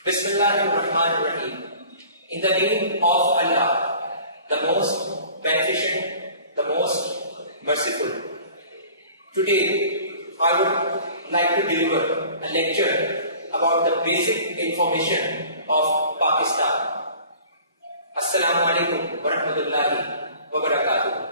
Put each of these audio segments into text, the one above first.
Bismillahirrahmanirrahim. In the name of Allah, the most beneficent, the most merciful. Today, I would like to deliver a lecture about the basic information of Pakistan. Assalamu alaikum wa rahmatullahi wa barakatuh.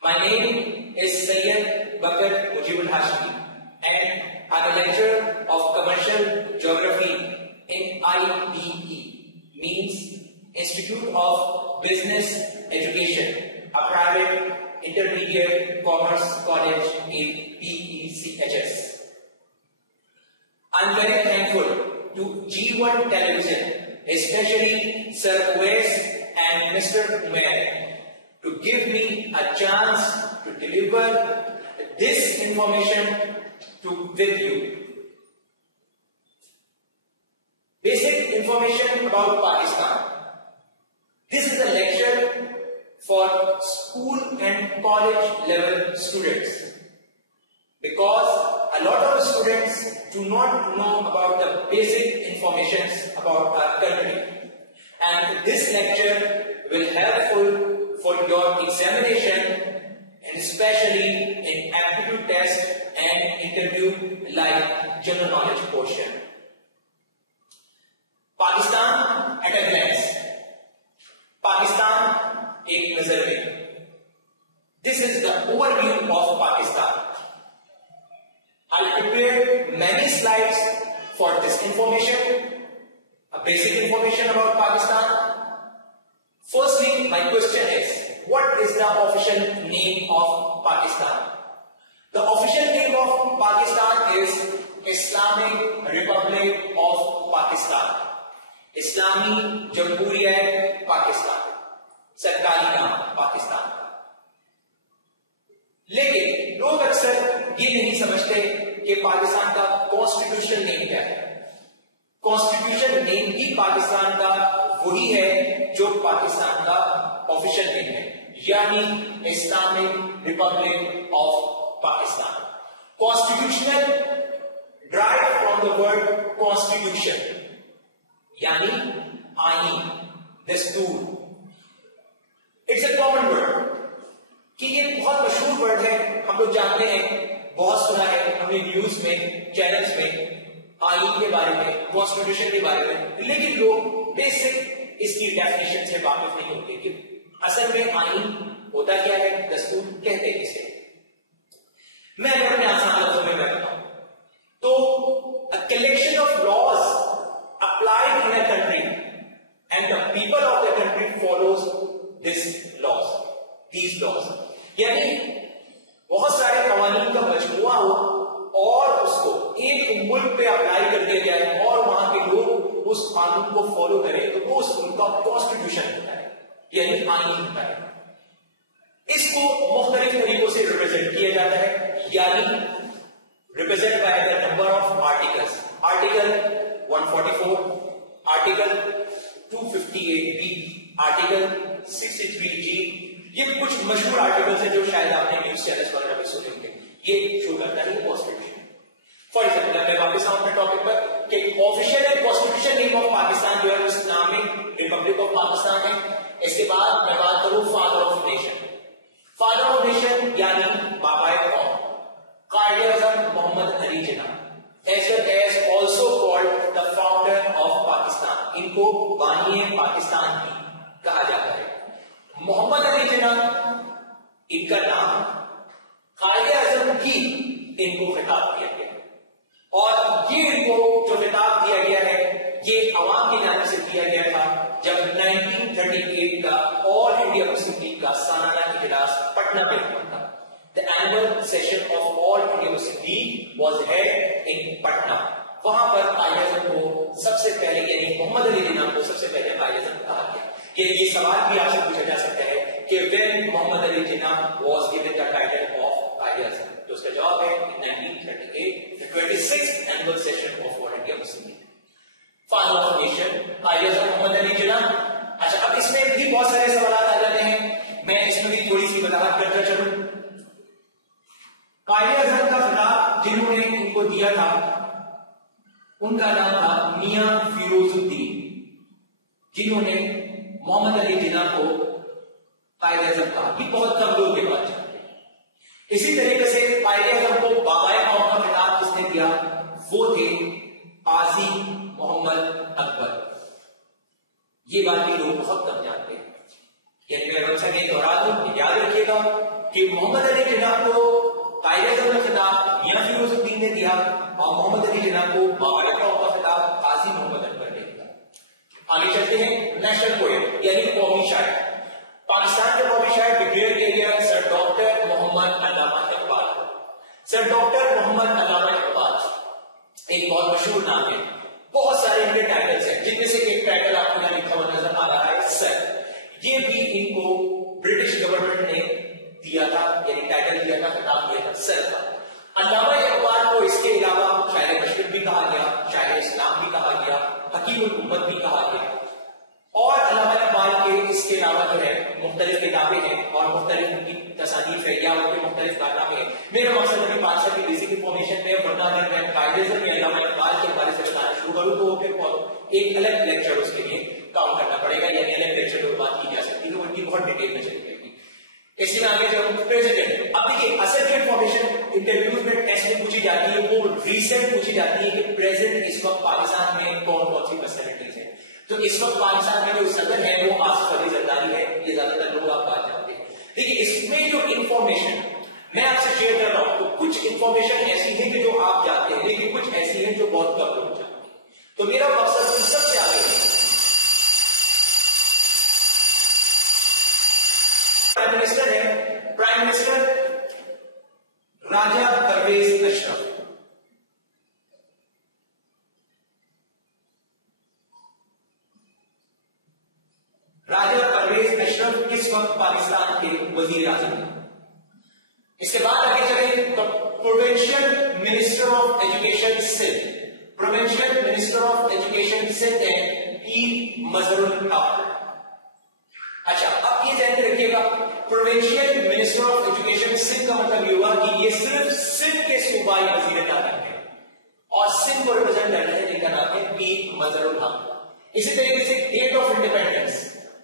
My name is Sayyid Bakr Mujibul Hashmi and I'm a lecturer of Commercial Geography in IBE, means Institute of Business Education, a private intermediate commerce college in PECHS. I'm very thankful to G1 Television, especially Sir Uwais and Mr. Umair, to give me a chance to deliver this information with you. Basic information about Pakistan. This is a lecture for school and college level students, because a lot of students do not know about the basic information about our country, and this lecture will helpful for your examination and especially in aptitude test and interview like general knowledge portion. Pakistan at a glance. Pakistan एक नजर में. This is the overview of Pakistan. I prepared many slides for this information, a basic information about Pakistan. Firstly, my question is, what is the official name of Pakistan? The official name of Pakistan is Islamic Republic of Pakistan. इस्लामी जमहूरियत पाकिस्तान, सरकारी नाम पाकिस्तान. लेकिन लोग अक्सर ये नहीं समझते कि पाकिस्तान का कॉन्स्टिट्यूशन नेम क्या है. कॉन्स्टिट्यूशन नेम ही पाकिस्तान का वही है जो पाकिस्तान का ऑफिशियल नेम है, यानी Islamic Republic of Pakistan. Constitutional drive from the word constitution, यानी आईन, दस्तूर. इट्स अ कॉमन वर्ड, कि ये बहुत मशहूर वर्ड है, हम लोग जानते हैं, बहुत सुना है हमने न्यूज में, चैनल्स में आईन के बारे में, कॉन्स्टिट्यूशन के बारे में, लेकिन लोग बेसिक इसकी डेफिनेशन से वाकिफ नहीं होते कि असल में आईन होता क्या है, दस्तूर कहते किसे. मैं अगर अपने आसान लफ्जों में बताऊं तो a collection of laws applied in a country and the people of the country follows these laws. यानी बहुत सारे कानून का मजमूआ हो और उसको एक मुल्क पे अप्लाई कर दिया जाए और वहां के लोग उस कानून को फॉलो करें, तो वो उस मुल्क का कॉन्स्टिट्यूशन होता है, यानी आईन होता है. इसको मुख्तलिफ तरीकों से रिप्रेजेंट किया जाता है, यानी represent by the number of articles. Article 144, article 258B, article 63G. ये कुछ मशहूर आर्टिकल्स हैं जो शायद आपने न्यूज चैनल्स वगैरह में सुने होंगे. ये शो करता है कॉन्स्टिट्यूशन. फॉर एग्जाम्पल, मैं वापस आऊं अपने टॉपिक पर कि official and constitution name of Pakistan जो है इस्लामिक रिपब्लिक ऑफ पाकिस्तान है. इसके बाद मैं बात करूं father of nation. Father of nation यानी बाबाए कौम, कायद-ए-आज़म मोहम्मद अली जिन्ना, as also called the founder of Pakistan. इनको बानिए पाकिस्तान भी कहा जाता है. मोहम्मद अली जिन्ना इनका नाम, कायद-ए-आज़म भी इनको खिताब किया गया, और ये इनको जो खिताब दिया गया है ये अवाम की जानिब से दिया गया था जब 1938 का ऑल इंडिया मुस्लिम लीग का सालाना इजलास पटना में हुआ था. The annual session of All India Muslim League was held in Patna. वहां पर कायद-ए-आज़म को सबसे पहले, यानी मोहम्मद अली जिन्ना को सबसे पहले कायद-ए-आज़म कहा गया. कि ये सवाल भी आपसे पूछा जा सकता है कि when Mohammad Ali Jinnah was given the title of Quaid-e-Azam, तो उसका जवाब है 1938, the 26th annual session of All India Muslim League. Father of nation Quaid e Azam Mohammad Ali Jinnah. अच्छा, अब इसमें भी बहुत सारे सवाल आ जाते हैं, मैं इसमें भी थोड़ी सी वजाहत करता चलूं. कायद-ए-आज़म का खिताब जिन्होंने उनको दिया था उनका नाम था मियां फिरोजुद्दीन, जिन्होंने मोहम्मद अली जिन्ना को कायदे आज़म कहा। ये बहुत कम लोग के बात जानते हैं। इसी तरीके से कायदे आज़म को बाबाए कौम का खिताब जिसने दिया वो थे काजी मोहम्मद अकबर। ये बात भी लोग बहुत कम जानते हैं। दोहरा दूं, याद रखिएगा कि मोहम्मद अली जिन्ना को कायदे आज़म का खिताब मियां फिरोजुद्दीन ने दिया और मोहम्मद अली जिन्ना को बाबाए कौम का खिताब काजी मोहम्मद अकबर ने दिया। आगे चलते हैं। नेशनल पोएट यानी कौमी शायर। पाकिस्तान के कौमी शायर डिक्लेयर किया गया सर डॉक्टर मोहम्मद अल्लामा इकबाल। सर डॉक्टर मोहम्मद अल्लामा इकबाल एक बहुत मशहूर नाम है। बहुत सारे इनके टाइटल्स हैं, जिनमें से एक टाइटल आपको यहां लिखा हुआ नजर आ रहा है सर। ये भी इनको ब्रिटिश गवर्नमेंट ने दिया था, यानी टाइटल दिया था, खिताब दिया था सर का। अल्लामा इकबाल को इसके अलावा शायर मशरिक भी कहा गया, शायर इस्लाम भी कहा गया, हकीमुल उम्मत भी कहा गया। और अल्लामा इकबाल के इसके अलावा जो है मुख्तलिफ किताबें हैं और मुख्तलिफ उनकी तसानीफ है या उनके मुख्तलिफ कारनामे हैं। मेरा मकसद अभी 5 साल की बेसिक इन्फॉर्मेशन में, वरना अगर मैं कायदे से अल्लामा इकबाल के बारे से बताना शुरू करूं तो फिर एक अलग लेक्चर उसके लिए काम करना पड़ेगा, यानी अलग लेक्चर पर बात की जा सकती है, उनकी बहुत डिटेल में चली जाएगी। इसलिए आगे जो प्रेसिडेंट, अब देखिए असल जो इन्फॉर्मेशन इंटरव्यूज में टेस्ट में पूछी जाती है वो रिसेंट पूछी जाती है कि प्रेजेंट इस वक्त पाकिस्तान में कौन कौन सी पर्सनैलिटीज है। तो इस वक्त पाकिस्तान में जो सदर है वो आसिफ अली जरदारी है, ये ज्यादातर लोग आप बात जानते हैं। देखिए इसमें जो इन्फॉर्मेशन मैं आपसे शेयर कर रहा हूं तो कुछ इन्फॉर्मेशन ऐसी है कि जो आप जानते हैं, लेकिन कुछ ऐसी है जो बहुत कम लोग जानते हैं। तो मेरा मकसद सबसे आगे है प्राइम मिनिस्टर है, प्राइम मिनिस्टर राजा परवेज अशरफ। राजा परवेज अशरफ किस वक्त पाकिस्तान के वजीर आजम हैं। इसके बाद आगे चले तो provincial minister of education Sindh, provincial minister of education Sindh है पीर मजहरुल हक। अच्छा, अब ये ध्यान रखिएगा provincial minister of education Sindh का मतलब ये हुआ कि ये सिर्फ सिंध के सूबाई वजीर आजम है और सिंध को रिप्रेजेंट कर रहे हैं, जिनका नाम है पीर मजहरुल हक। इसी तरीके से डेट ऑफ इंडिपेंडेंस,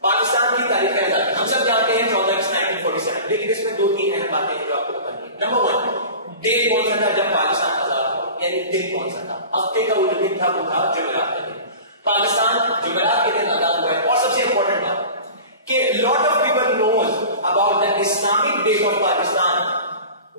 पाकिस्तान की तारीख आजादी हम सब जानते हैं 14 अगस्त 1947, लेकिन इसमें 2-3 अहम बातें हैं जो आपको बतानी है। नंबर 1, डे कौन सा था जब पाकिस्तान आजाद हुआ, यानी दिन कौन सा था। हफ्ते का वो दिन था, वो था जुमेरात का दिन। पाकिस्तान जुमेरात के दिन आजाद हुआ है। और सबसे इंपॉर्टेंट बात कि lot of people knows about the Islamic date of Pakistan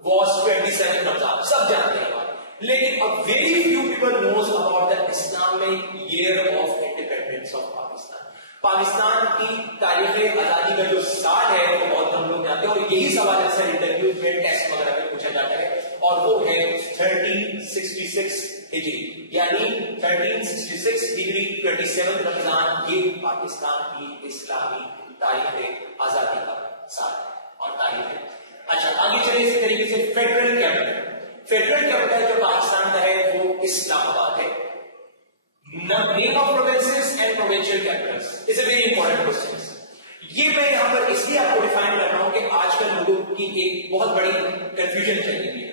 was 27 Ramzan, सब जानते हैं, लेकिन अब very few people knows about the Islamic year of independence of Pakistan. Pakistan की तारीख आजादी का जो साल है वो बहुत कम लोग जानते हैं और यही सवाल अक्सर इंटरव्यूज में, टेस्ट वगैरह में पूछा जाता है, और वो है 1366 हिजरी, यानी 1366 डिग्री 27 रमजान। ये पाकिस्तान की इस्लामी तारीख आजादी का साल और तारीख है। अच्छा, आगे चलिए इसी तरीके से फेडरल कैपिटल, फेडरल कैपिटल जो पाकिस्तान का है वो इस्लामाबाद है। Name of provinces and provincial Capitals is a very important question. ये मैं यहां पर इसलिए आपको डिफाइन कर रहा हूं कि आजकल लोगों की एक बहुत बड़ी कंफ्यूजन चल रही है।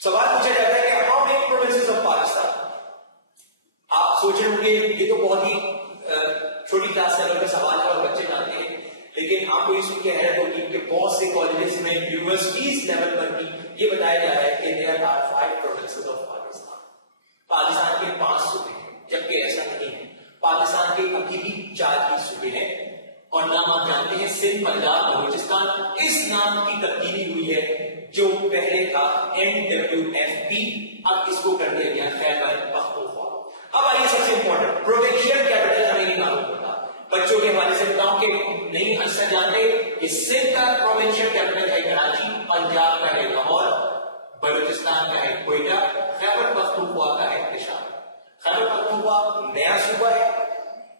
सवाल पूछा जाता है कि how many provinces of Pakistan. आप सोच रहे होंगे ये तो बहुत ही छोटी क्लास लेवल का सवाल है और बच्चे जानते हैं, लेकिन आपको ये सुन के हैरत होगी कि बहुत से कॉलेजेस में, यूनिवर्सिटीज लेवल पर भी ये बताया जा रहा है कि there are 5 provinces of Pakistan. Pakistan के 5 सूबे हैं, जबकि ऐसा नहीं है। पाकिस्तान के अभी भी 4 ही सूबे हैं और नाम आप जानते हैं सिंध, पंजाब, बलूचिस्तान। इस नाम की तब्दीली हुई है, जो पहले था NWFP, अब इसको कर दिया गया खैबर पख्तूनख्वा। अब आइए सबसे इंपॉर्टेंट प्रोविंशियल कैपिटल हमें नहीं मालूम होता। बच्चों के हवाले से बताऊं कि नहीं अक्सर जानते कि सिंध का प्रोविंशियल कैपिटल है कराची, पंजाब का है लाहौर, बलूचिस्तान का है कोयटा, खैबर पख्तूनख्वा का है पेशावर। खैबर पख्तूनख्वा नया सूबा है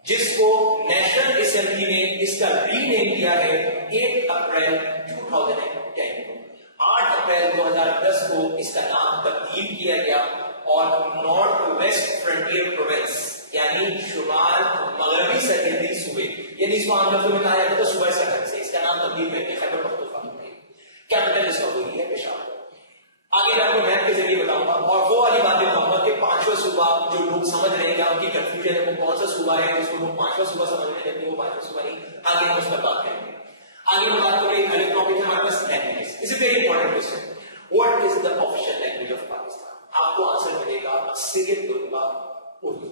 जिसको नेशनल असेंबली ने इसका रीनेम किया है 8 अप्रैल 2010। 8 अप्रैल 2010 को इसका नाम तब्दील किया गया और नॉर्थ वेस्ट फ्रंटियर प्रोविंस यानी शुमाल मगरबी सरहदी सूबे, यानी इसको आम लफ्जों में कहा जाता है सूबा सरहद से, इसका नाम तब्दील करके खैबर पख्तूनख्वा। कैपिटल इसका हुई है पेशावर। आगे मैं आपको मैप के जरिए बताऊंगा और वो वाली बातें बताऊंगा कि पांचवा सूबा जो लोग समझ रहे हैं, उनकी कंफ्यूजन है वो कौन सा सूबा है, उसको लोग पांचवा सूबा समझ रहे हैं जबकि वो पांचवा सूबा नहीं। आगे हम उस पर बात करेंगे। आगे मैं बात करेंगे अगले टॉपिक है हमारे पास language. Is very important question, what is the official language of Pakistan? आपको आंसर मिलेगा अक्सरियत लोगों का उर्दू,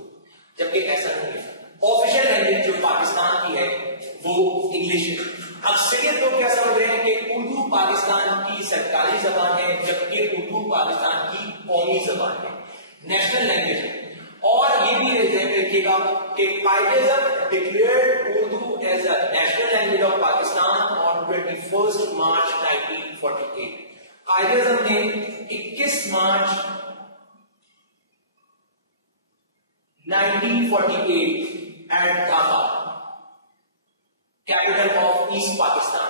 जबकि ऐसा नहीं है। ऑफिशियल लैंग्वेज जो पाकिस्तान की है वो इंग्लिश है। अक्सरियत लोग क्या समझ रहे हैं कि उर्दू पाकिस्तान की सरकारी जबान है, जबकि उर्दू पाकिस्तान की कौमी जबान है, नेशनल लैंग्वेज है। और ये भी देखिएगा कि Quaid e Azam declared Urdu as a national language of Pakistan on 21 March 1948। Quaid e Azam ने 21 March 1948 at Dhaka, capital of East Pakistan,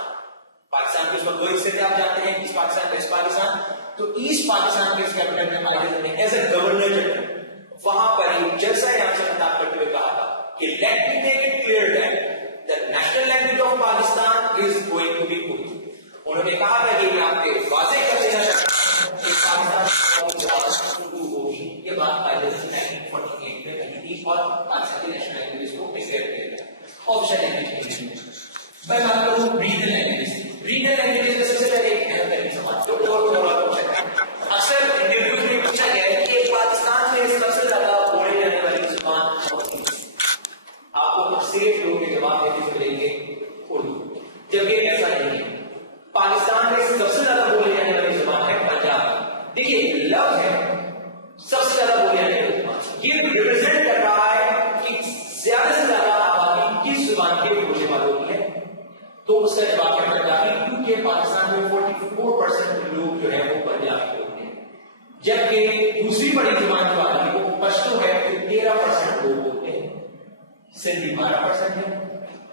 Pakistan के उसमें दो हिस्से थे आप जानते हैं, ईस्ट पाकिस्तान, वेस्ट पाकिस्तान। तो ईस्ट पाकिस्तान के इस कैपिटल में कायदे-ए-आज़म ने एज ए गवर्नर जनरल वहां पर ही जैसा यहां से खिताब करते हुए कहा था कि let me make it clear that the national language of Pakistan is going to be Urdu. उन्होंने कहा था कि मैं आपको वाज़ेह कर देना चाहता हूं कि पाकिस्तान उर्दू होगी। ये बात कायदे-ए-आज़म ने 1948 में कही थी और पाकिस्तान की नेशनल लैंग्वेज को डिक्लेयर किया गया। ऑफिशियल लैंग्वेज मैं बात करूं रीजनल लैंग्वेज। रीजनल लैंग्वेज में सबसे पहले एक अहम तरीके समझ लो। अक्सर इंटरव्यूज में पूछा गया है कि पाकिस्तान में सबसे ज्यादा बोले जाने वाली जुबान कौन सी? आपको सिर्फ लोगों के जवाब देते मिलेंगे उर्दू, जबकि ऐसा नहीं है। पाकिस्तान में सबसे ज्यादा बोले जाने वाली जुबान है पंजाब। देखिए लफ्ज है सबसे ज्यादा बोले जाने वाली जुबान, ये रिप्रेजेंट कर रहा है कि ज्यादा से ज्यादा आबादी किस जुबान के बोलने वालों की है। तो उसका जवाब है पंजाबी, क्योंकि पाकिस्तान में 44% लोग जो है वो पंजाबी बोलते हैं, जबकि दूसरी बड़ी जुबान जो आ रही है वो पश्तो है, तो 13% लोग बोलते हैं, सिंधी 12% है।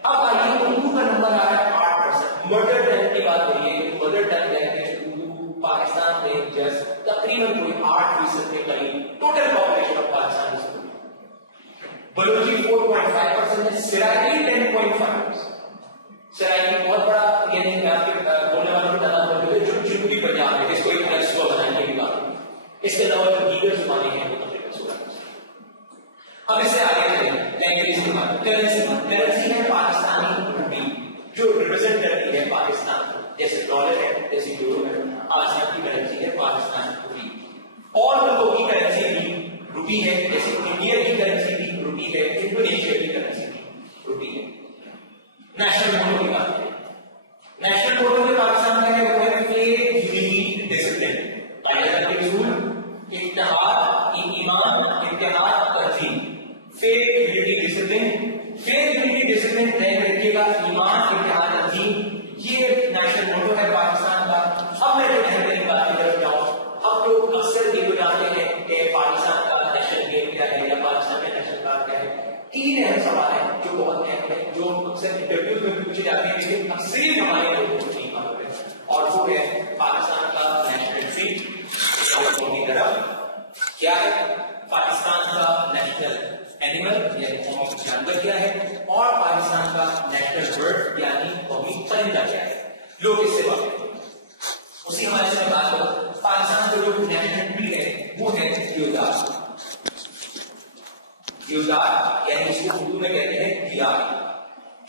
अब आइए उर्दू का नंबर आ रहा है 8%। मदर टंग की बात करिए, mother tongue language Urdu Pakistan में जस्ट तकरीबन कोई 8% के करीब टोटल पॉपुलेशन ऑफ पाकिस्तान में। बलूची 4.5% है, सिराइकी 10.5%। सिराइकी बहुत बड़ा यानी आपके बोलने वालों की तादाद बढ़ गई जो जनूबी पंजाब है, इसको एक अलग सूबा बनाने की बात। इसके अलावा जो दीगर जुबानें हैं वो तकरीबन 16%। अब इससे आगे चलें लैंग्वेज की बात। करेंसी है पाकिस्तानी रुपी जो रिप्रेजेंट करती है पाकिस्तान को, जैसे डॉलर है, जैसे यूरो है। आसियान की करेंसी है पाकिस्तान रुपी। और मुल्कों की करेंसी भी रुपी है, जैसे इंडिया की करेंसी भी रुपी है, इंडोनेशिया की करेंसी भी रुपी है। नेशनल मोटो की बात करें, नेशनल मोटो में पाकिस्तान का है वो है फेथ, यूनिटी, डिसिप्लिन। कायदा के उसूल, इत्तेहाद, ईमान, इत्तेहाद, तरजीह। Faith, unity, discipline. Faith, unity, discipline ध्यान रखिएगा, ईमान, इत्तेहाद, तरजीह, ये नेशनल मोटो है पाकिस्तान का। अब मैं कहने की बात की तरफ जाऊं। अब लोग अक्सर ये जानते हैं कि पाकिस्तान का नेशनल गेम क्या है या पाकिस्तान में नेशनल कार्ड क्या है। तीन अहम सवाल है जो बहुत अहम है, जो अक्सर इंटरव्यू में पूछे जाते हैं, लेकिन अक्सर हमारे लोगों को नहीं मालूम है। और वो है पाकिस्तान का नेशनल ट्री और कौमी तरफ क्या है, पाकिस्तान का नेशनल एनिमल यानी कौमी जानवर क्या है, और पाकिस्तान का नेशनल बर्ड यानी कौमी परिंदा क्या है। लोग इससे बात करें उसी हमारे से बात करो। पाकिस्तान का जो नेशनल ट्री है वो है देवदार। देवदार यानी इसको उर्दू में कहते हैं दियार।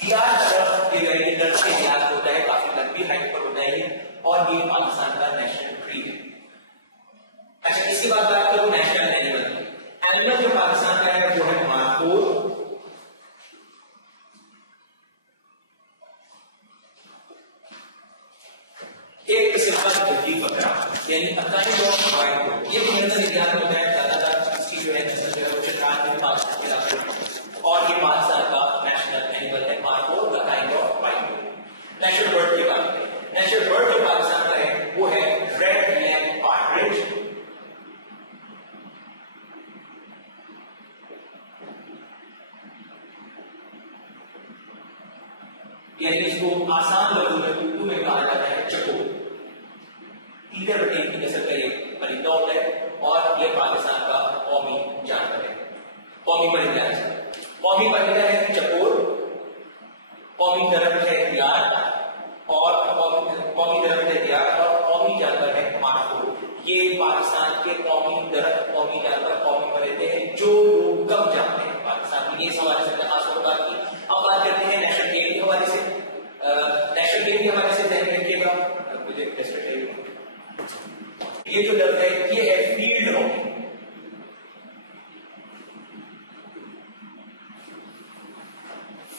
दियार तरफ ये दर्ज के दियार होता है, काफी लंबी हाइट पर होता है और ये पाकिस्तान का नेशनल ट्री है। अच्छा, इसके बाद बात करूं नेशनल एनिमल। एनिमल जो पाकिस्तान का है वो है मारकोर। एक किस्म का जंगली बकरा यानी अकानी डॉग वाइट। ये भी नजर ध्यान होता है, ज्यादातर इसकी जो है नस्ल जो है वो चट्टान में पाकिस्तान के इलाके में, और ये पाकिस्तान का नेशनल एनिमल है markhor, the kind of white. National bird की बात करें, नेशनल बर्ड जो पाकिस्तान का है वो है रेड लैंड पार्ट्रिज। यानी इसको आसान लफ्जों में उर्दू में कहा जाता है चकोर। तीतर बटेन की नस्ल का एक परिंदा होता है और यह पाकिस्तान का कौमी जानवर है, कौमी परिंदा है। कौमी परिंदा है चकोर, कौमी दरख्त है दियार और कौमी दरख्त है दियार और कौमी जानवर है मारकोर। ये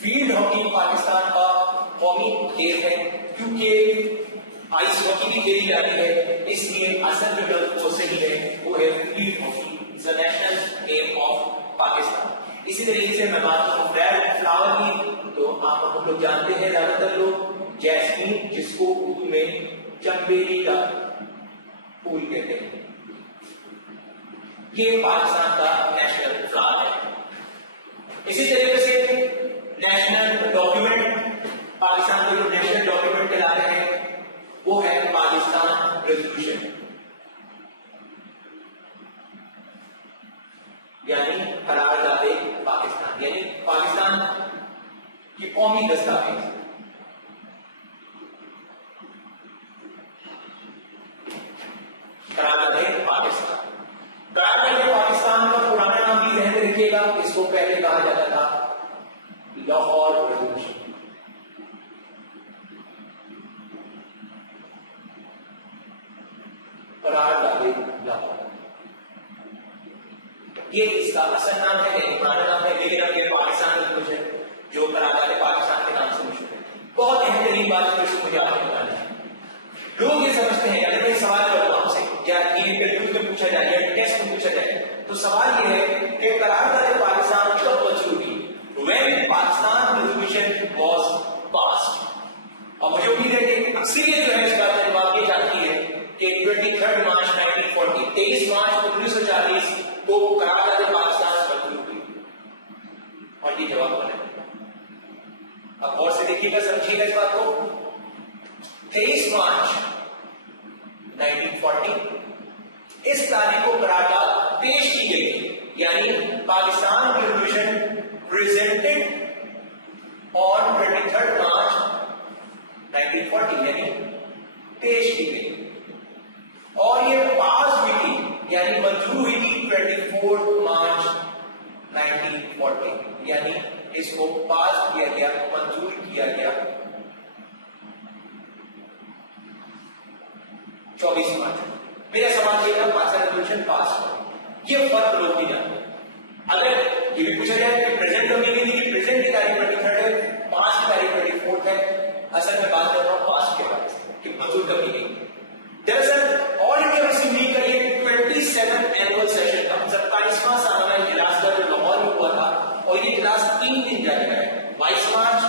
फील्ड हॉकी पाकिस्तान का कौमी खेल है, क्योंकि आइस हॉकी भी खेली जाती है, इसलिए असल जो लफ्ज वो सही है वो है field hockey, is the national game of Pakistan. इसी तरीके से मैं बात करूं रेड फ्लावर की, तो आप हम लोग जानते हैं ज्यादातर लोग जैस्मीन, जिसको उर्दू में चंबेली का फूल कहते हैं, ये पाकिस्तान का नेशनल फ्लावर है। इसी तरीके से नेशनल डॉक्यूमेंट, पाकिस्तान का जो नेशनल डॉक्यूमेंट कहला रहे हैं वो है पाकिस्तान रेजोल्यूशन, यानी करारदादे पाकिस्तान, यानी पाकिस्तान की कौमी दस्तावेज। करारदादे पाकिस्तान, करारदादे पाकिस्तान का पुराना नाम भी ध्यान रखिएगा, इसको पहले कहा जाता था लाहौर रेजोल्यूशन। करारदादे लाहौर, ये इसका असल नाम है, पुराना नाम है, लेकिन अब ये पाकिस्तान रेजोल्यूशन जो करारदादे पाकिस्तान के नाम से मशहूर है। बहुत अहम बात मुझे आपको बताना है, लोग ये समझते हैं, अगर मैं सवाल करता हूं आपसे, या इंटरव्यू में पूछा जाए या टेस्ट में पूछा जाए, तो सवाल ये है कि करारदादे पाकिस्तान कब मंजूर हुई, when Pakistan resolution was passed. और मुझे उम्मीद है कि अक्सरियत जो है इस बात का जवाब ये जानती है कि 23 मार्च 1940, 23 मार्च 1940 को करारदादे पाकिस्तान मंजूर हुई, और ये जवाब बने। अब गौर से देखिएगा, समझिएगा इस बात को। 23 मार्च 1940 इस तारीख को करारदाद पेश की गई, यानी पाकिस्तान रेजोल्यूशन प्रेजेंटेड ऑन 23 मार्च 1940, यानी पेश की गई, और ये पास हुई थी, यानी मंजूर हुई थी 24 मार्च 1940, यानी इसको पास किया गया, मंजूर किया गया 24 मार्च। मेरा सवाल ये था, पाकिस्तान रेजोल्यूशन पास हुआ, ये फर्क लोग नहीं जानते। अगर ये भी पूछा जाए कि प्रेजेंट कभी नहीं थी, प्रेजेंट की तारीख 23 है, पास की तारीख 24 है, असल में बात कर रहा हूं पास के बारे में कि मंजूर कभी नहीं। दरअसल ऑल इंडिया मुस्लिम लीग का ये 27th एनुअल सेशन था, 27वां सालाना इजलास का जो लाहौर में हुआ था, और ये इजलास 3 दिन जारी है, 22 मार्च,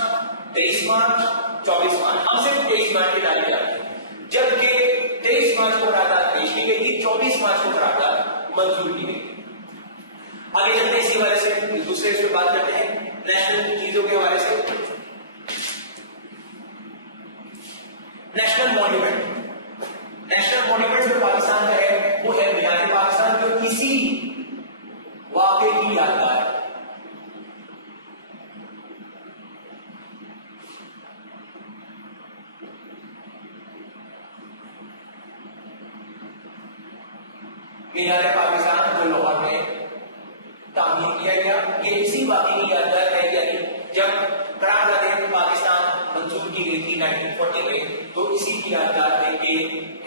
23 मार्च, 24 मार्च। हम सिर्फ 23 मार्च की तारीख जानते हैं, जबकि 23 मार्च को करारदाद पेश की गई थी, 24 मार्च को करारदाद मंजूर की गई। आगे चलते इसी हवाले से दूसरे इस पर बात करते हैं, नेशनल चीजों के हवाले से। नेशनल मॉन्यूमेंट, नेशनल मॉन्यूमेंट जो पाकिस्तान का है वो है मीनार पाकिस्तान, जो किसी वाक़े की यादगार है। मीनार पाकिस्तान जो लाहौर में तामीर किया गया, ये इसी वाक़े की यादगार है, यानी जब करारदाद पाकिस्तान मंजूर की गई थी 1940 में, तो इसी की यादगार में ये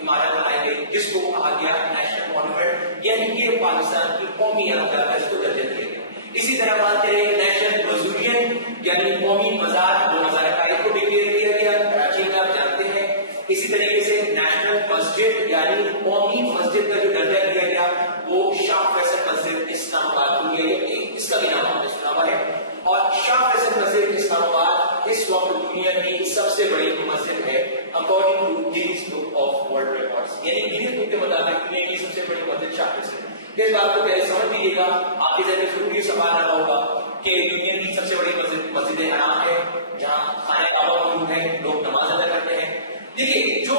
इमारत बनाई गई, जिसको कहा गया नेशनल मॉन्यूमेंट, यानी कि पाकिस्तान की कौमी यादगार है, इसको दर्जा दिया गया। इसी तरह बात करें नेशनल म्यूजियम, यानी कौमी मजार 2021 को डिक्लेयर किया गया, कराची में आप जानते हैं। इसी तरीके से नेशनल मस्जिद, यानी कौमी मस्जिद का जो दर्जा दिया गया वो शाह फैसल मस्जिद इस्लामाबाद को दिया गया, इसका भी नाम आपने सुना हुआ है। और शाह फैसल मस्जिद इस्लामाबाद इस वक्त दुनिया की सबसे बड़ी मस्जिद है according to Guinness book of world records, यानी गिनीज बुक के मुताबिक दुनिया की सबसे बड़ी मस्जिद शाह फैसल है। इस बात को पहले समझ लीजिएगा, आपके जहन में जरूर ये सवाल आ रहा होगा कि दुनिया की सबसे बड़ी मस्जिद मस्जिद हराम है, जहां खाने काबा मौजूद है, लोग नमाज अदा करते हैं। देखिए, जो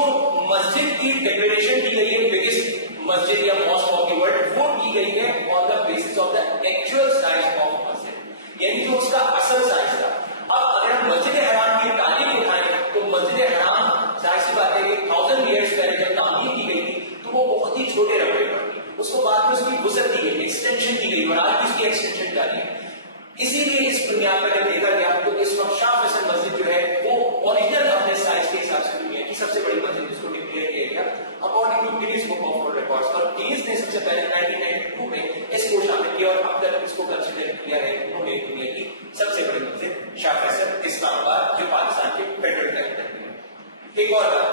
मस्जिद की डेकोरेशन की गई है बिगेस्ट मस्जिद या मॉस्क ऑफ द वर्ल्ड, वो की गई है on the basis of the actual size of मस्जिद, यानी जो उसका असल साइज था। अब अगर हम मस्जिद हराम की तारीख उठाएं तो मस्जिद हराम जाहिर सी बात है कि 1000 ईयर्स पहले जब तामीर की गई थी तो वो बहुत ही छोटे रकबे पर थी, उसको बाद में उसकी वसअत दी गई, एक्सटेंशन की गई, और आज उसकी एक्सटेंशन जारी है। इसीलिए इस बुनियाद पर जब देखा गया तो इस वक्त शाह फैसल मस्जिद जो है वो ओरिजिनल अपने साइज के हिसाब से दुनिया की सबसे बड़ी मस्जिद जिसको डिक्लेयर किया गया according to Guinness book of world records. और गिनीज ने सबसे पहले 1992 में इसको शामिल किया और अब तक इसको कंसीडर किया है उन्होंने दुनिया की सबसे बड़ी मस्जिद शाह फैसल एक और बात,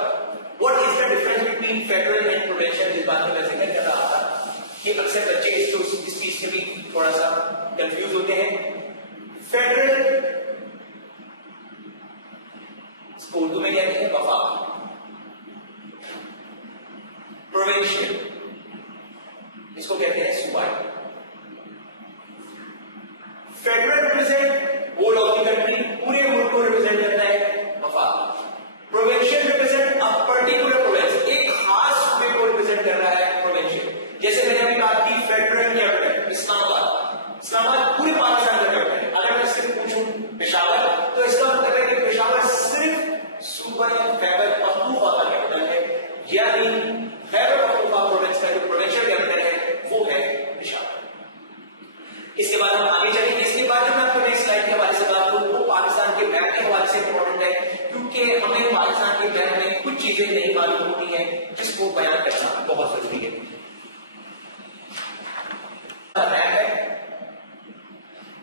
what is the difference between federal and provincial, जिस बात में मैं जिक्र कर रहा था कि अक्सर बच्चे इस चीज से भी थोड़ा सा कंफ्यूज होते हैं। फेडरल उर्दू में कहते हैं वफा, प्रोविंशियल इसको कहते हैं सूबाई। Federal represent whole of the country, पूरे मुल्क को रिप्रेजेंट करता है वफा। Provincial represent a particular province, एक खास सूबे को रिप्रेजेंट कर रहा है प्रोविंशियल। जैसे मैंने अभी बात की फेडरल कैपिटल इस्लामाबाद, इस्लामाबाद पूरे पाकिस्तान का कैपिटल है। अगर मैं सिर्फ पूछूं पेशावर, तो इसका मतलब है कि पेशावर सिर्फ सूबा या खैबर पख्तूनख्वा का कैपिटल है, यानी खैबर पख्तूनख्वा प्रोविंस का जो प्रोविंशियल कैपिटल है वो है पेशावर। इसके बाद हम आगे चलेंगे। इसके बाद मैं आपको नेक्स्ट स्लाइड के हवाले से बात करूं, वो पाकिस्तान के बैन के हवाले से इंपॉर्टेंट है, क्योंकि हमें पाकिस्तान के बैन में कुछ चीजें नहीं मालूम होती है जिसको बयान करना बहुत जरूरी है।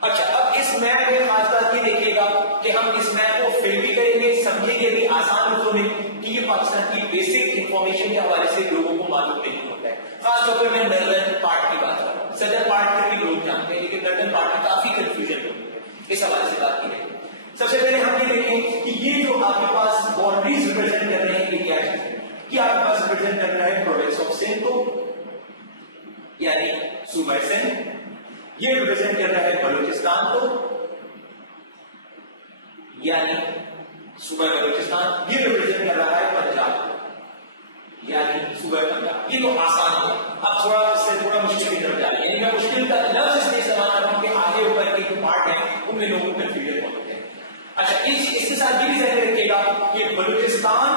अच्छा, अब इस मैप में खास बात ये देखिएगा कि हम इस मैप को फिल भी करेंगे, समझेंगे भी आसान लफ्जों में कि ये पाकिस्तान की बेसिक इंफॉर्मेशन के हवाले से लोगों को मालूम नहीं होता है। खासतौर पर मैं नॉर्दर्न पार्ट की बात कर रहा हूँ, सदर्न पार्ट में भी लोग जानते हैं, लेकिन नॉर्दर्न पार्ट में काफी कंफ्यूजन होती है। इस हवाले से बात की है। सबसे पहले हम ये देखें कि ये जो आपके पास बाउंड्रीज रिप्रेजेंट कर रहे हैं ये क्या है, कि आपके पास रिप्रेजेंट कर रहा है प्रोविंस ऑफ सिंध को, यानी सूबा सिंध। ये रिप्रेजेंट कर रहा है बलूचिस्तान को, यानी सूबा बलूचिस्तान। ये रिप्रेजेंट कर रहा है पंजाब, यानी सूबा पंजाब। ये तो आसान है। अब थोड़ा इससे थोड़ा मुश्किल की तरफ जा रहे हैं। मैं मुश्किल का लफ्ज इसलिए इस्तेमाल कर रहा हूं कि आगे ऊपर के जो पार्ट है उनमें लोगों को कंफ्यूजन होते हैं। अच्छा, इसके साथ ये भी ध्यान रखिएगा कि बलूचिस्तान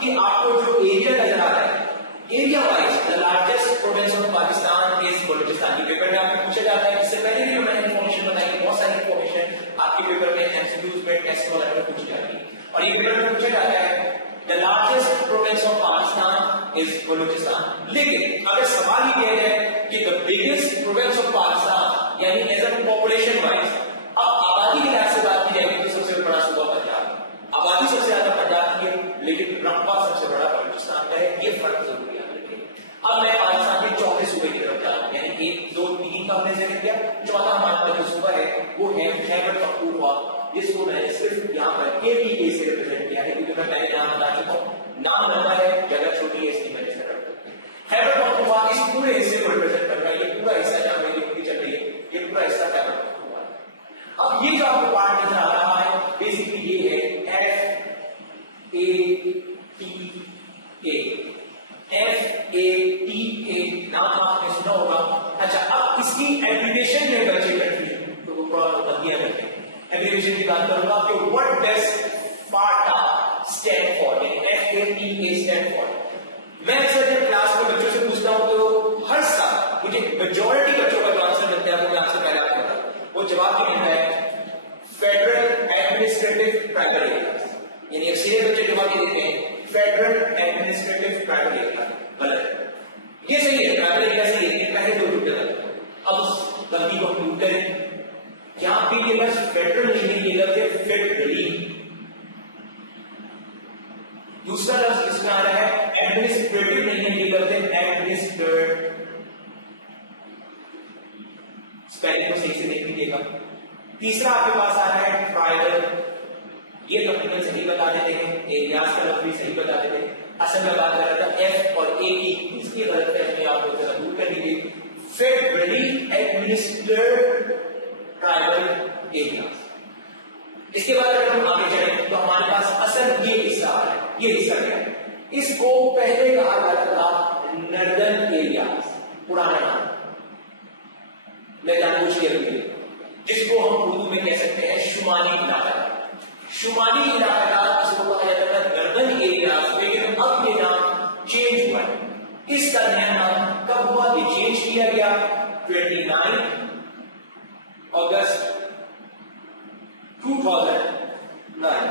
की आपको जो एरिया नजर आ रहा है, area wise the largest province of Pakistan is Balochistan. ये पेपर में आपको पूछा जाता है। इससे पहले भी मैंने इंफॉर्मेशन बताई, बहुत सारी इंफॉर्मेशन आपके पेपर में एमसीक्यूज में टेस्ट वगैरह में पूछी जाती है, और ये पेपर में पूछा जाता है the largest province of Pakistan is Balochistan. लेकिन अगर सवाल ये किया जाए कि the biggest province of Pakistan, यानी एज ए पॉपुलेशन वाइज, अब आबादी के लिहाज से बात की जाएगी तो सबसे बड़ा सूबा पंजाब, आबादी सबसे ज्यादा पंजाब की है, लेकिन रकबा सबसे बड़ा बलूचिस्तान का है। ये फर्क जरूरी है। अब मैं पाकिस्तान के चौथे सूबे की तरफ जा रहा हूं, यानी 1, 2, 3 का हमने जिक्र किया, चौथा हमारा जो सूबा है वो है खैबर पख्तूनख्वा, जिसको मैंने सिर्फ यहाँ पर KPA से रिप्रेजेंट किया है, क्योंकि मैं पहले नाम बता चुका हूँ, नाम लंबा है, जगह छोटी है, इसकी वजह से खैबर पख्तूनख्वा इस पूरे हिस्से को रिप्रेजेंट कर रहा है। ये पूरा हिस्सा जहां मेरी उंगली चल रही है, ये पूरा हिस्सा खैबर पख्तूनख्वा है। अब ये जो आपको पार्ट नजर आ रहा है, बेसिकली ये है FATA, नाम आपने सुना होगा। अच्छा, अब इसकी एब्रिविएशन में बच्चे कंफ्यूजन तो वो थोड़ा बदलिया करते हैं। एब्रिविएशन की बात करूंगा कि what does Phata stand for, FATA stand for. मैं अक्सर जब क्लास में बच्चों से पूछता हूं तो हर साल मुझे मेजॉरिटी बच्चों का जो आंसर मिलता है वो मैं आपसे पहले आपको बताऊं, वो जवाब क्या मिलता है, फेडरल एडमिनिस्ट्रेटिव ट्राइबल एरियाज। यानी अक्सर बच्चे जवाब ये देते हैं फेडरल एडमिनिस्ट्रेटिव ट्राइबल एरिया। गलत, ये सही है, ट्राइबल एरिया सही है, पहले दो रुपये गलत। अब उस गलती को हम करें, यहां पे ये लफ्ज फेडरल नहीं है, ये लफ्ज है फेडरली। दूसरा लफ्ज इसमें आ रहा है एडमिनिस्ट्रेटिव नहीं है, ये लफ्ज है एडमिनिस्ट्रेट। स्पेलिंग को सही से देख लीजिएगा। तीसरा आपके पास आ रहा है ट्राइबल, ये तकरीबन सही बता देते हैं, एरियाज का लफ्ज भी सही बता देते हैं। असल में बात कर रहा था F और A की, इसकी गलतफहमी आप लोग जरा दूर कर लीजिए। Federally administrated tribal areas. इसके बाद अगर हम आगे चलें तो हमारे पास असल ये हिस्सा आ रहा है। ये हिस्सा क्या है, इसको पहले कहा जाता था नॉर्दर्न एरियाज, पुराना नाम, मैं जानबूझ के रखिए, जिसको हम उर्दू में कह सकते हैं शुमाली इलाका। शुमाली इलाका इसको कहा जाता है नॉर्दर्न एरियाज, लेकिन अब ये नाम चेंज हुआ है। इसका नया नाम कब हुआ, ये चेंज किया गया 29 अगस्त 2009।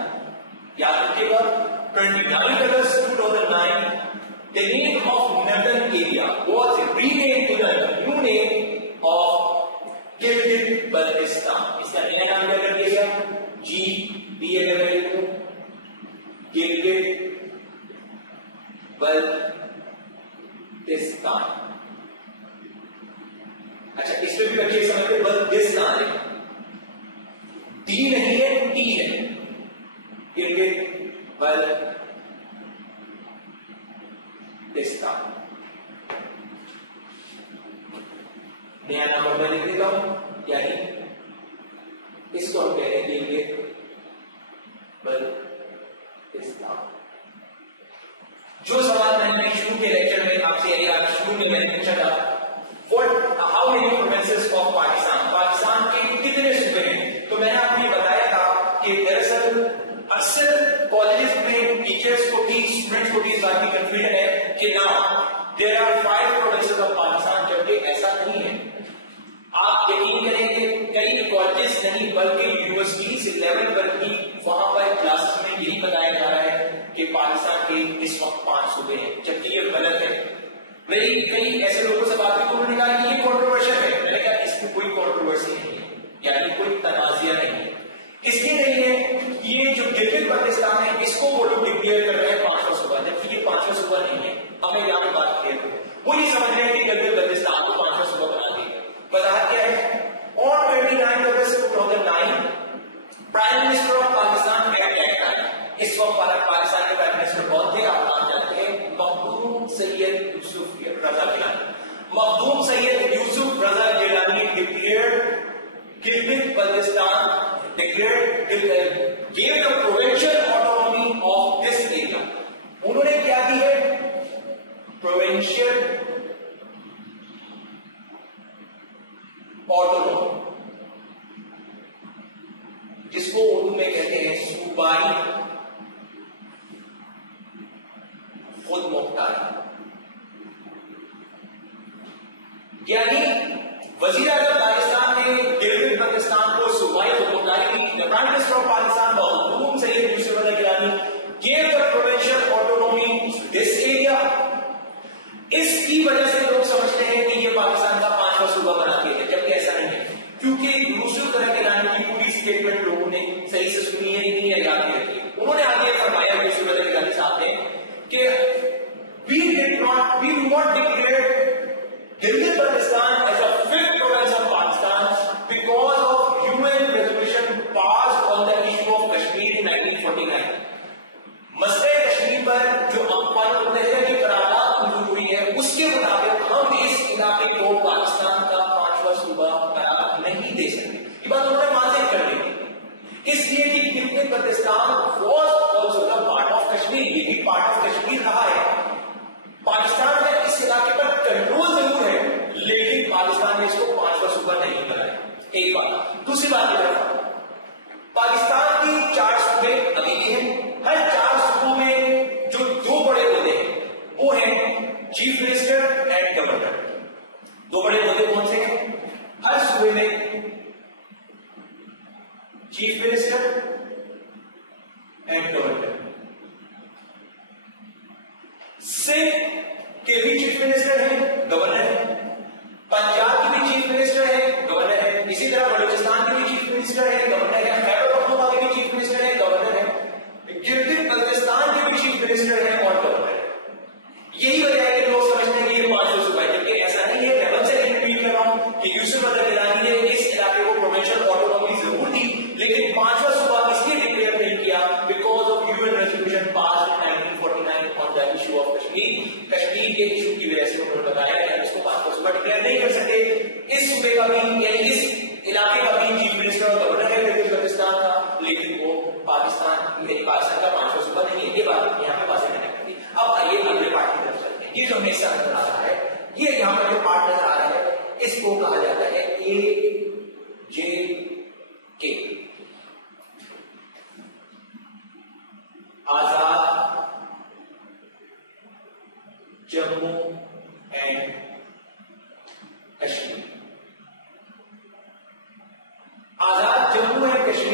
याद रखिएगा 29 अगस्त 2009 the name of northern area was renamed to the new name of Gilgit-Baltistan. इसका नया नाम क्या कर दिया गया, GB अगर गिलगित बल्तिस्तान। अच्छा, इसमें भी बच्चे समझते बल्तिस्तान है, डी नहीं है, टी है, बल्तिस्तान। नया नंबर मैं लिख देता हूं, यानी इसको हम कहने देंगे बल्तिस्तान। जो सवाल मैंने शुरू के लेक्चर में आपसे याद, शुरू में मैंने पूछा था how many provinces of Pakistan, Pakistan के कितने सूबे हैं, तो मैंने आपको ये बताया था कि दरअसल अक्सर कॉलेज में टीचर्स को भी, स्टूडेंट्स को भी इस बात की कंफ्यूजन है कि ना there are 5 provinces of Pakistan, जबकि ऐसा नहीं है। आप यकीन करेंगे कई कॉलेजेस नहीं बल्कि यूनिवर्सिटीज लेवल पर भी वहां पर क्लासेस में यही बताया जा रहा है कि पाकिस्तान के इस वक्त 5 सूबे हैं, जबकि ये गलत है। मेरी कई ऐसे लोगों से बात की तो उन्होंने कहा कि ये कंट्रोवर्शियल है। मैंने कहा इसमें कोई कंट्रोवर्सी नहीं है, यानी कोई तनाज़िया नहीं है। इसलिए नहीं है ये जो गिलगित बल्तिस्तान है इसको वो लोग डिक्लेयर कर रहे हैं 5वां सूबा, जबकि ये 5वां सूबा नहीं है। हमें यहाँ पे बात क्लियर करें, वो ये समझ रहे हैं कि गिलगित बल्तिस्तान को 5वां सूबा बना दिया। वजह क्या है, on 29 August 2009 prime minister of Pakistan at that time, इस वक्त पाकिस्तान के प्राइम मिनिस्टर कौन थे आप नाम जानते हैं, Makhdoom Syed Yousuf Raza Gilani. Makhdoom Syed Yousuf Raza Gilani declared Gilgit Baltistan, gave the provincial autonomy of this area। उन्होंने क्या दी है, प्रोविंशियल ऑटोनॉमी, जिसको उर्दू में कहते हैं सूबाई खुद मुख्तारी। यानी वजीर आज़म पाकिस्तान ने गिलगित बल्तिस्तान को सूबाई खुद मुख्तारी दी। Prime minister of Pakistan Makhdoom Syed Yousuf Raza Gilani gave the provincial autonomy to this area। इसकी वजह से लोग समझते हैं कि ये पाकिस्तान का 5वां सूबा बना दिया है, जबकि ऐसा नहीं है, क्योंकि यूसुफ रज़ा गिलानी की पूरी स्टेटमेंट लोगों ने सही से सुनी है नहीं है, याद रखी है। उन्होंने आगे फरमाया यूसुफ रज़ा गिलानी साहब ने कि we do not declare Gilgit Baltistan as a 5th province of Pakistan because of UN resolution passed on the issue of Kashmir in 1949। मसले कश्मीर पर जो अक़वाम मुत्तहिदा की करारदाद मंजूर हुई है उसके मुताबिक हम इस इलाके को पाकिस्तान का 5वां सूबा करार नहीं दे सकते। ये बात उन्होंने वाज़ेह कर दी, इसलिए कि Gilgit Baltistan was also the part of Kashmir, ये भी पार्ट ऑफ कश्मीर रहा है। पाकिस्तान में इस इलाके पर कंट्रोल जरूर है, लेकिन पाकिस्तान ने इसको 5वां सूबा नहीं बनाया। एक बात। दूसरी बात यह है, पाकिस्तान की 4 सूबे अभी हैं। हर 4 सूबों में जो 2 बड़े ओहदे हैं वो हैं चीफ मिनिस्टर एंड गवर्नर। 2 बड़े ओहदे कौन से हैं हर सूबे में, chief minister and governor. Sindh के भी चीफ मिनिस्टर है, गवर्नर है। पंजाब की भी चीफ मिनिस्टर है, गवर्नर है। इसी तरह बलूचिस्तान की भी चीफ मिनिस्टर है, गवर्नर है। खैबर पख्तूनख्वा की भी चीफ मिनिस्टर है, गवर्नर है। गिलगित बल्तिस्तान के भी चीफ मिनिस्टर है और गवर्नर है। यही वजह है कि लोग समझते हैं कि ये 5वां सूबा है, जबकि ऐसा नहीं है। मैं से रिपीट कर रहा हूं कि यूसुफ रज़ा गिलानी ने इस इलाके को प्रोविंशियल ऑटोनॉमी जरूर दी, लेकिन 5वां सूबा इसलिए डिक्लेयर नहीं किया because of UN resolution passed in 1949 on the issue of Kashmir. Kashmir के इशू की वजह से उन्होंने बताया कि इसको 5वां सूबा डिक्लेयर नहीं कर सकते। इस सूबे का भी यानी इस इलाके का भी चीफ मिनिस्टर और गवर्नर है गिलगित बल्तिस्तान का, लेकिन वो पाकिस्तान का 5वां सूबा नहीं है। ये बात यहाँ पे वाज़ेह करने की। अब आइए अगले पार्ट की तरफ चलते हैं। ये जो हमें नजर आ रहा है, ये यहाँ पर जो पार्ट नजर आ रहा है इसको कहा जाता है AJK, Azad Jammu and Kashmir. Azad Jammu and Kashmir